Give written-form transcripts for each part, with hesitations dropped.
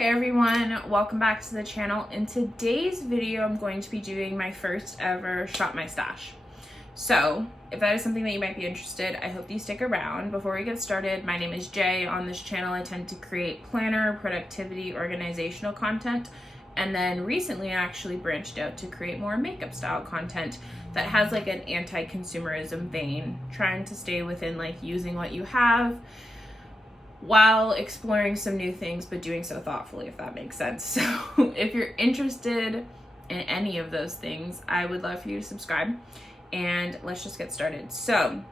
Hey everyone, welcome back to the channel. In today's video, I'm going to be doing my first ever Shop My Stash. So if that is something that you might be interested, I hope you stick around. Before we get started, my name is Jay. On this channel, I tend to create planner, productivity, organizational content. And then recently I actually branched out to create more makeup style content that has like an anti-consumerism vein, trying to stay within like using what you have, while exploring some new things, but doing so thoughtfully, if that makes sense. So if you're interested in any of those things, I would love for you to subscribe, and let's just get started. So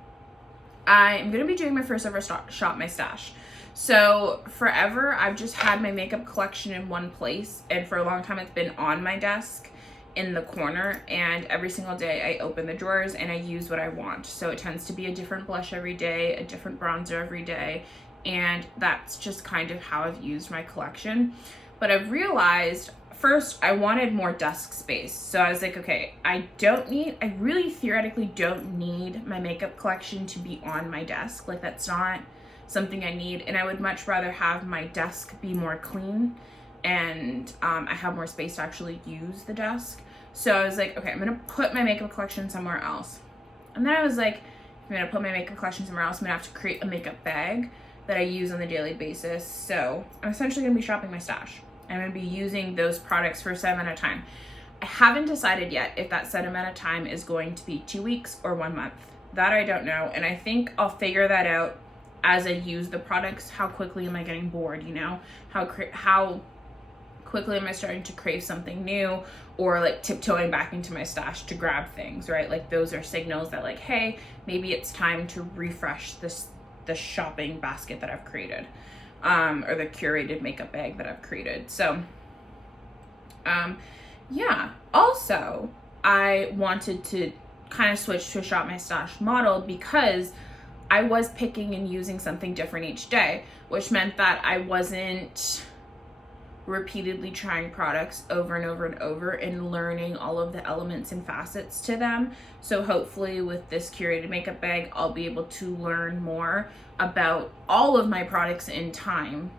I'm gonna be doing my first ever Shop My Stash. So forever, I've just had my makeup collection in one place, and for a long time it's been on my desk in the corner, and every single day I open the drawers and I use what I want. So it tends to be a different blush every day, a different bronzer every day, and that's just kind of how I've used my collection. But I've realized, first, I wanted more desk space. So I was like, okay, I really theoretically don't need my makeup collection to be on my desk. Like, that's not something I need, and I would much rather have my desk be more clean, and I have more space to actually use the desk. So I was like, okay, I'm gonna put my makeup collection somewhere else. And then I was like, I'm gonna put my makeup collection somewhere else. I'm gonna have to create a makeup bag that I use on a daily basis. So I'm essentially gonna be shopping my stash. I'm gonna be using those products for a set amount of time. I haven't decided yet if that set amount of time is going to be 2 weeks or 1 month. That I don't know, and I think I'll figure that out as I use the products. How quickly am I getting bored, you know? How quickly am I starting to crave something new, or like tiptoeing back into my stash to grab things, right? Like, those are signals that like, hey, maybe it's time to refresh the shopping basket that I've created, or the curated makeup bag that I've created. So yeah, also I wanted to kind of switch to a Shop My Stash model because I was picking and using something different each day, which meant that I wasn't repeatedly trying products over and over and over and learning all of the elements and facets to them. So hopefully with this curated makeup bag, I'll be able to learn more about all of my products in time,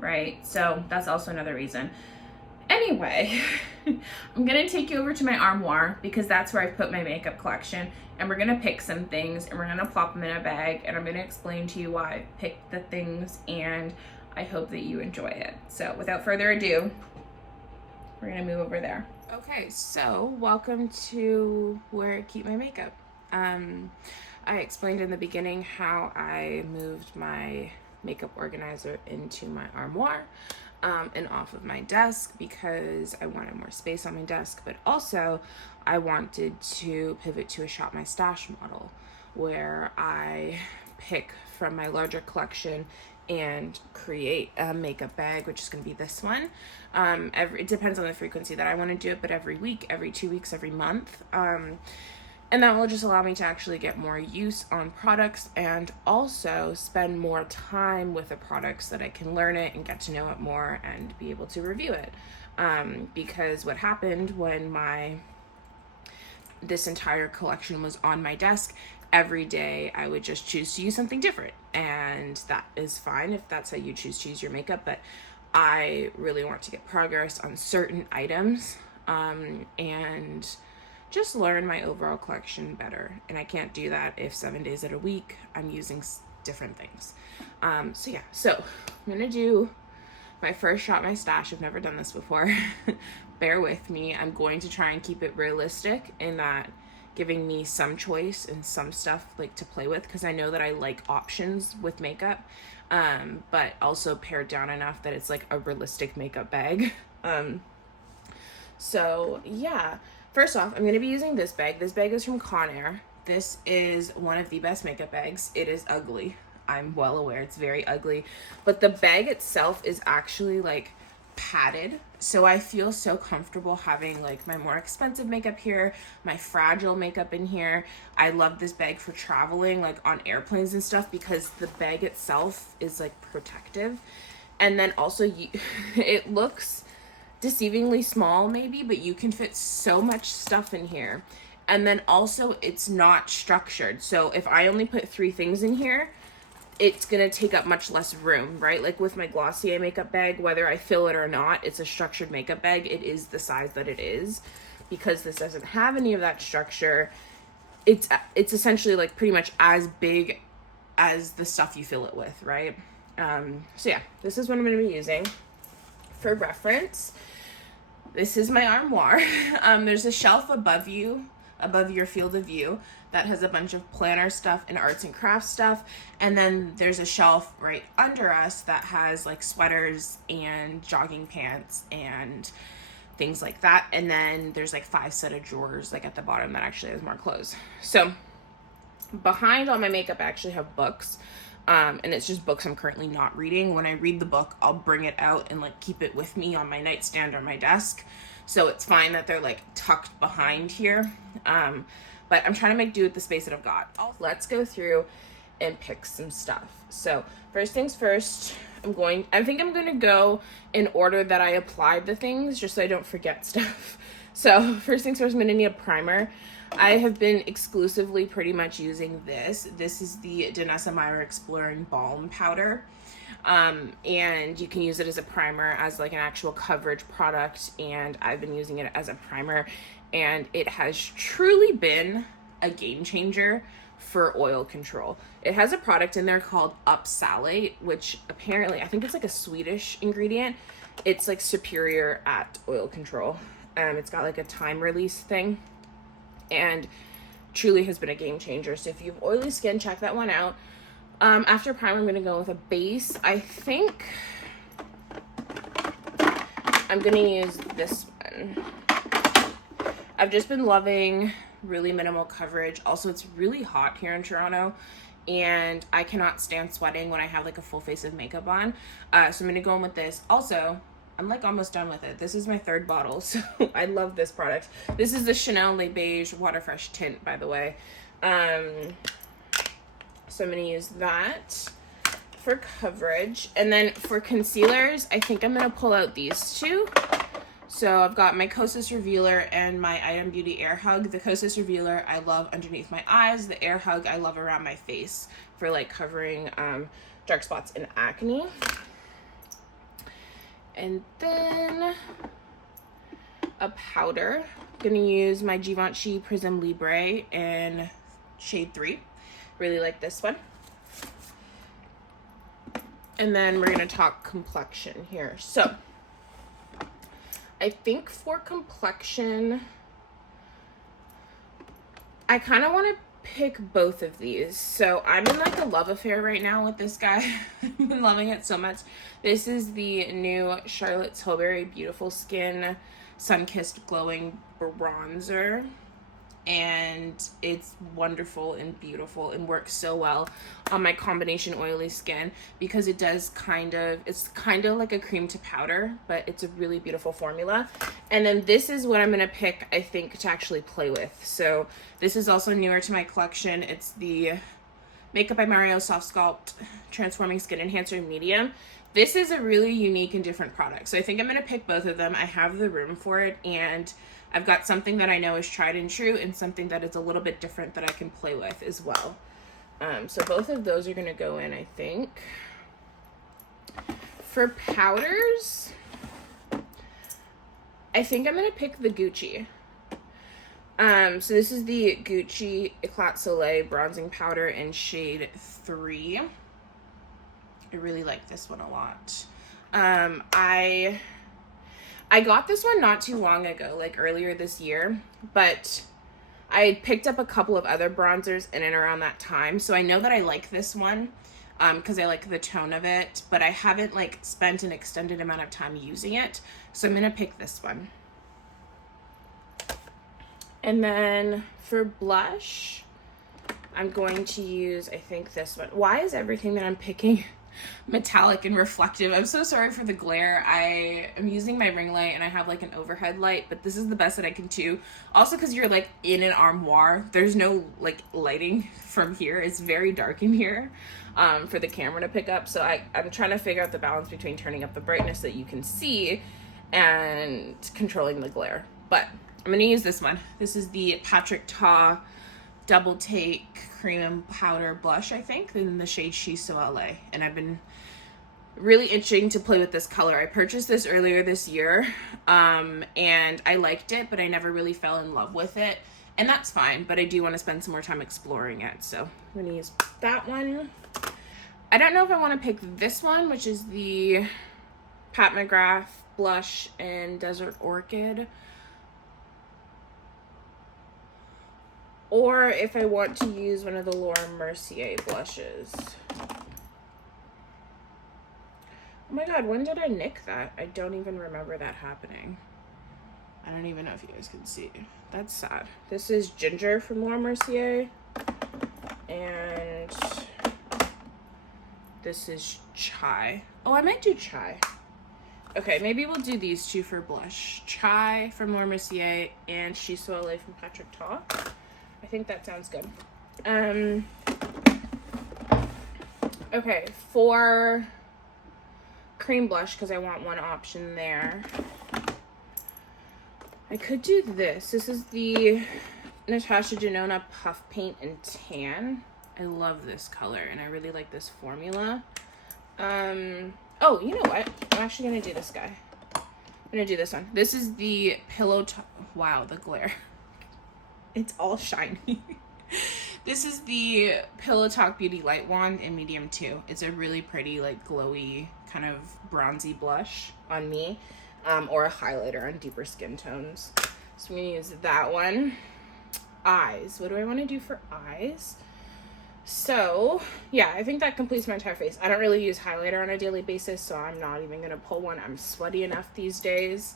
right? So that's also another reason. Anyway, I'm gonna take you over to my armoire because that's where I've put my makeup collection, and we're gonna pick some things and we're gonna plop them in a bag, and I'm gonna explain to you why I picked the things, and I hope that you enjoy it. So without further ado, we're gonna move over there. Okay, so welcome to where I keep my makeup. I explained in the beginning how I moved my makeup organizer into my armoire and off of my desk because I wanted more space on my desk, but also I wanted to pivot to a Shop My Stash model where I pick from my larger collection and create a makeup bag, which is going to be this one. It depends on the frequency that I want to do it, but every week, every 2 weeks, every month. And that will just allow me to actually get more use on products and also spend more time with the products so that I can learn it and get to know it more and be able to review it. Because what happened when this entire collection was on my desk, every day I would just choose to use something different, and that is fine if that's how you choose to use your makeup, but I really want to get progress on certain items and just learn my overall collection better, and I can't do that if 7 days out of a week I'm using different things. So I'm gonna do my first Shop My Stash. I've never done this before. Bear with me. I'm going to try and keep it realistic in that giving me some choice and some stuff like to play with, because I know that I like options with makeup, but also pared down enough that it's like a realistic makeup bag. So yeah, first off, I'm going to be using this bag. This bag is from Conair. This is one of the best makeup bags. It is ugly. I'm well aware it's very ugly, but the bag itself is actually like padded, so I feel so comfortable having like my more expensive makeup here, my fragile makeup in here. I love this bag for traveling, like on airplanes and stuff, because the bag itself is like protective, and then also it looks deceivingly small maybe, but you can fit so much stuff in here. And then also it's not structured, so if I only put 3 things in here, it's gonna take up much less room, right? Like with my Glossier makeup bag, whether I fill it or not, it's a structured makeup bag. It is the size that it is. Because this doesn't have any of that structure, it's essentially like pretty much as big as the stuff you fill it with, right? So yeah, this is what I'm gonna be using. For reference, this is my armoire. There's a shelf above your field of view, that has a bunch of planner stuff and arts and crafts stuff. And then there's a shelf right under us that has like sweaters and jogging pants and things like that. And then there's like 5 set of drawers like at the bottom that actually has more clothes. So behind all my makeup, I actually have books. And it's just books I'm currently not reading. When I read the book, I'll bring it out and like keep it with me on my nightstand or my desk. So it's fine that they're like tucked behind here. But I'm trying to make do with the space that I've got. Let's go through and pick some stuff. So first things first, I think I'm going to go in order that I applied the things, just so I don't forget stuff. So first things first, I'm going to need a primer. I have been exclusively pretty much using this. This is the Danessa Myra Exploring Balm Powder. And you can use it as a primer, as like an actual coverage product. And I've been using it as a primer. And it has truly been a game changer for oil control. It has a product in there called Upsalate, which apparently, I think it's like a Swedish ingredient. It's like superior at oil control. It's got like a time release thing, and truly has been a game changer. So if you have oily skin, check that one out. After primer, I'm gonna go with a base. I think I'm gonna use this one. I've just been loving really minimal coverage. Also, it's really hot here in Toronto, and I cannot stand sweating when I have like a full face of makeup on. So I'm gonna go in with this. Also, I'm like almost done with it. This is my 3rd bottle, so I love this product. This is the Chanel Le Beige Water Fresh Tint, by the way. So I'm gonna use that for coverage. And then for concealers, I think I'm gonna pull out these 2. So I've got my Kosas Revealer and my Item Beauty Air Hug. The Kosas Revealer I love underneath my eyes. The Air Hug I love around my face for like covering dark spots and acne. And then a powder. I'm gonna use my Givenchy Prism Libre in shade 3. Really like this one. And then we're gonna talk complexion here. So I think for complexion, I kind of want to pick both of these. So I'm in like a love affair right now with this guy. I've been loving it so much. This is the new Charlotte Tilbury Beautiful Skin Sun-Kissed Glowing Bronzer. And it's wonderful and beautiful and works so well on my combination oily skin, because it does it's kind of like a cream to powder, but it's a really beautiful formula. And then this is what I'm going to pick, I think, to actually play with. So this is also newer to my collection. It's the Makeup by Mario Soft Sculpt Transforming Skin Enhancer Medium. This is a really unique and different product. So I think I'm going to pick both of them. I have the room for it, and I've got something that I know is tried and true and something that is a little bit different that I can play with as well. So both of those are going to go in, I think. For powders, I think I'm going to pick the Gucci. So this is the Gucci Eclat Soleil Bronzing Powder in shade 3. I really like this one a lot. I got this one not too long ago, like earlier this year, but I picked up a couple of other bronzers in and around that time. So I know that I like this one because I like the tone of it, but I haven't like spent an extended amount of time using it. So I'm going to pick this one. And then for blush, I'm going to use, I think, this one. Why is everything that I'm picking metallic and reflective? I'm so sorry for the glare. I am using my ring light and I have like an overhead light, but this is the best that I can do. Also, because you're like in an armoire, there's no like lighting from here. It's very dark in here for the camera to pick up. So I'm trying to figure out the balance between turning up the brightness that you can see and controlling the glare. But I'm going to use this one. This is the Patrick Ta Double Take Cream and Powder Blush, I think, in the shade She's So LA. And I've been really itching to play with this color. I purchased this earlier this year, and I liked it, but I never really fell in love with it. And that's fine, but I do want to spend some more time exploring it. So I'm going to use that one. I don't know if I want to pick this one, which is the Pat McGrath Blush in Desert Orchid, or if I want to use one of the Laura Mercier blushes. Oh my god, when did I nick that? I don't even remember that happening. I don't even know if you guys can see. That's sad. This is Ginger from Laura Mercier, and this is Chai. Oh, I might do Chai. Okay, maybe we'll do these two for blush. Chai from Laura Mercier and She's So LA from Patrick Ta. I think that sounds good. Okay, for cream blush, because I want one option there, I could do this. This is the Natasha Denona Puff Paint and Tan. I love this color, and I really like this formula. Oh, you know what? I'm actually going to do this guy. I'm going to do this one. This is the Pillow Talk. Wow, the glare. It's all shiny. This is the Pillow Talk Beauty Light Wand in medium 2. It's a really pretty, like, glowy, kind of bronzy blush on me, or a highlighter on deeper skin tones. So I'm going to use that one. Eyes. What do I want to do for eyes? So, yeah, I think that completes my entire face. I don't really use highlighter on a daily basis, so I'm not even going to pull one. I'm sweaty enough these days.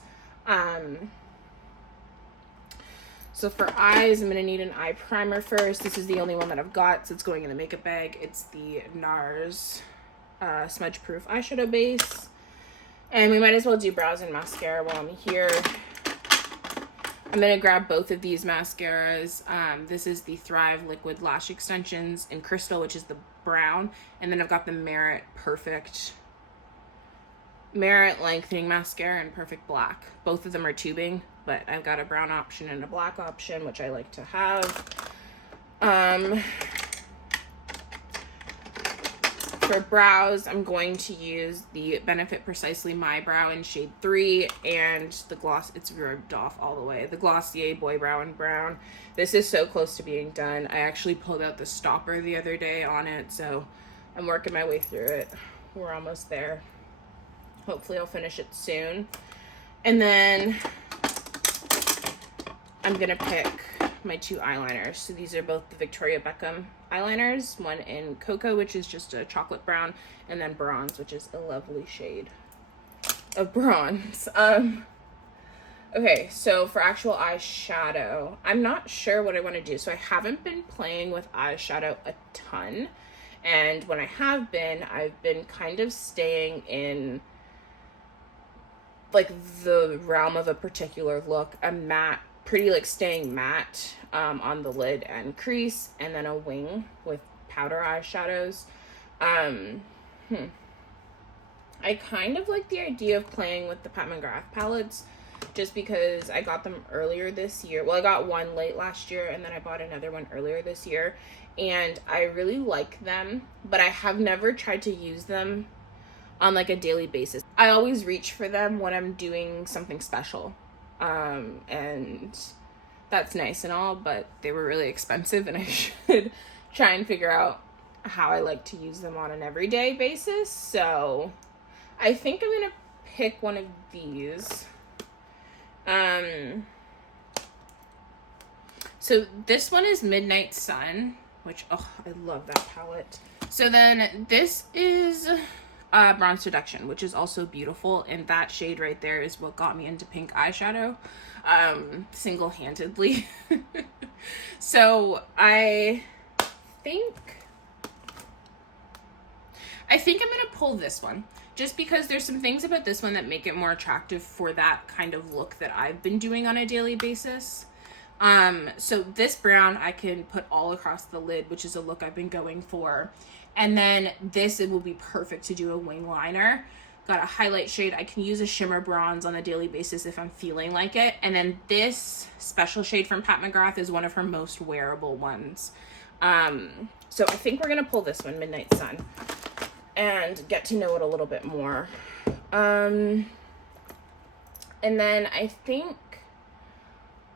So for eyes, I'm going to need an eye primer first. This is the only one that I've got, so it's going in the makeup bag. It's the NARS Smudge Proof Eyeshadow Base. And we might as well do brows and mascara while I'm here. I'm going to grab both of these mascaras. This is the Thrive Liquid Lash Extensions in Crystal, which is the brown. And then I've got the Merit Lengthening Mascara in Perfect Black. Both of them are tubing, but I've got a brown option and a black option, which I like to have. For brows, I'm going to use the Benefit Precisely My Brow in shade 3 and the gloss, it's rubbed off all the way, the Glossier Boy Brow in brown. This is so close to being done. I actually pulled out the stopper the other day on it, so I'm working my way through it. We're almost there. Hopefully I'll finish it soon. And then I'm gonna pick my two eyeliners. So these are both the Victoria Beckham eyeliners, one in Cocoa, which is just a chocolate brown, and then Bronze, which is a lovely shade of bronze. Okay, so for actual eyeshadow, I'm not sure what I want to do. So I haven't been playing with eyeshadow a ton, and when I have been, I've been kind of staying in like the realm of a particular look, a matte, pretty like staying matte on the lid and crease, and then a wing with powder eyeshadows. I kind of like the idea of playing with the Pat McGrath palettes, just because I got them earlier this year. Well, I got one late last year, and then I bought another one earlier this year, and I really like them, but I have never tried to use them on like a daily basis. I always reach for them when I'm doing something special, and that's nice and all, but they were really expensive, and I should try and figure out how I like to use them on an everyday basis. So I think I'm gonna pick one of these. So this one is Midnight Sun, which, oh, I love that palette. So then this is Bronze Seduction, which is also beautiful, and that shade right there is what got me into pink eyeshadow, single-handedly. So I think I'm gonna pull this one, just because there's some things about this one that make it more attractive for that kind of look that I've been doing on a daily basis. So this brown I can put all across the lid, which is a look I've been going for. And then this, it will be perfect to do a wing liner, got a highlight shade. I can use a shimmer bronze on a daily basis if I'm feeling like it. And then this special shade from Pat McGrath is one of her most wearable ones. So I think we're gonna pull this one, Midnight Sun, and get to know it a little bit more. And then I think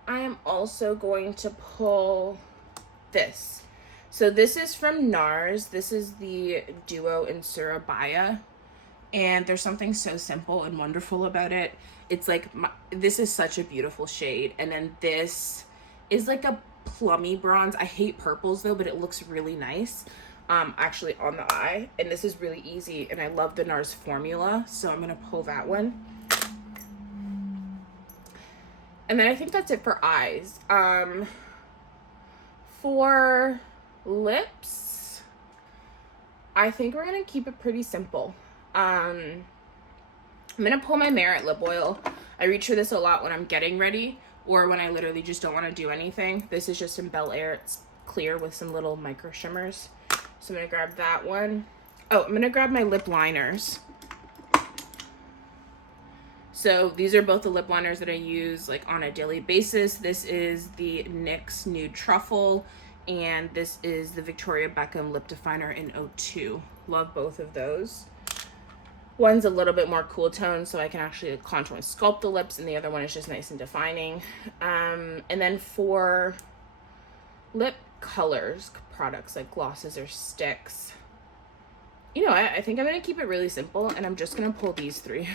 I am also going to pull this. So this is from NARS. This is the Duo in Surabaya. And there's something so simple and wonderful about it. It's like, this is such a beautiful shade. And then this is like a plummy bronze. I hate purples though, but it looks really nice actually on the eye. And this is really easy. And I love the NARS formula. So I'm gonna pull that one. And then I think that's it for eyes. For lips, I think we're gonna keep it pretty simple. I'm gonna pull my Merit lip oil. I reach for this a lot when I'm getting ready or when I literally just don't want to do anything. This is just in Bel Air. It's clear with some little micro shimmers. So I'm gonna grab that one. Oh, I'm gonna grab my lip liners. So these are both the lip liners that I use like on a daily basis. This is the NYX Nude Truffle, and this is the Victoria Beckham Lip Definer in 02. Love both of those. One's a little bit more cool tone, so I can actually contour and sculpt the lips, and the other one is just nice and defining. And then for lip colors, products like glosses or sticks, you know, I think I'm going to keep it really simple, and I'm just going to pull these three.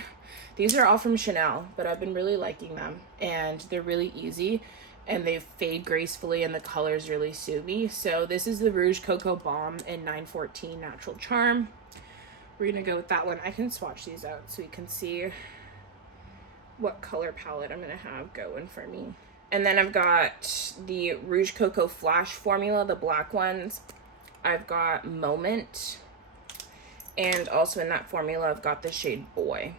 These are all from Chanel, but I've been really liking them, and they're really easy, and they fade gracefully, and the colors really suit me. So this is the Rouge Cocoa Balm in 914 Natural Charm. We're going to go with that one. I can swatch these out so you can see what color palette I'm going to have going for me. And then I've got the Rouge Cocoa Flash formula, the black ones. I've got Moment. And also in that formula, I've got the shade Boy.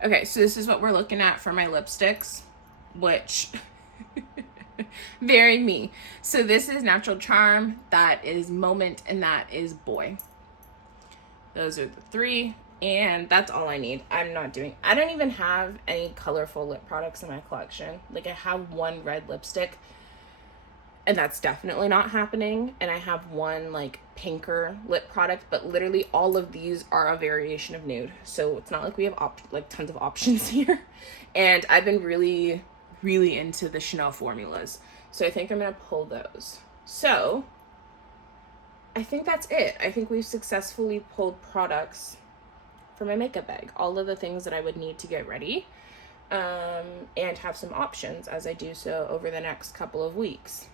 Okay, so this is what we're looking at for my lipsticks, which very me. So this is Natural Charm, that is Moment, and that is Boy. Those are the three, and that's all I need. I don't even have any colorful lip products in my collection. Like, I have one red lipstick, and that's definitely not happening. And I have one like pinker lip product, but literally all of these are a variation of nude. So it's not like we have like tons of options here. And I've been really, really into the Chanel formulas. So I think I'm gonna pull those. So I think that's it. I think we've successfully pulled products for my makeup bag. All of the things that I would need to get ready, and have some options as I do so over the next couple of weeks.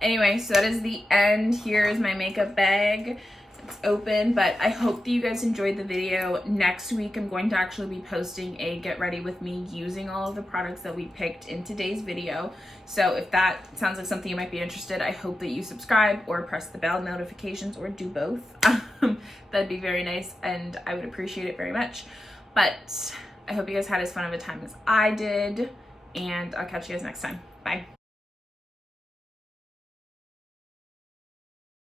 Anyway, so that is the end. Here is my makeup bag. It's open, but I hope that you guys enjoyed the video. Next week, I'm going to actually be posting a get ready with me using all of the products that we picked in today's video. So if that sounds like something you might be interested, I hope that you subscribe or press the bell notifications or do both. That'd be very nice, and I would appreciate it very much. But I hope you guys had as fun of a time as I did, and I'll catch you guys next time. Bye.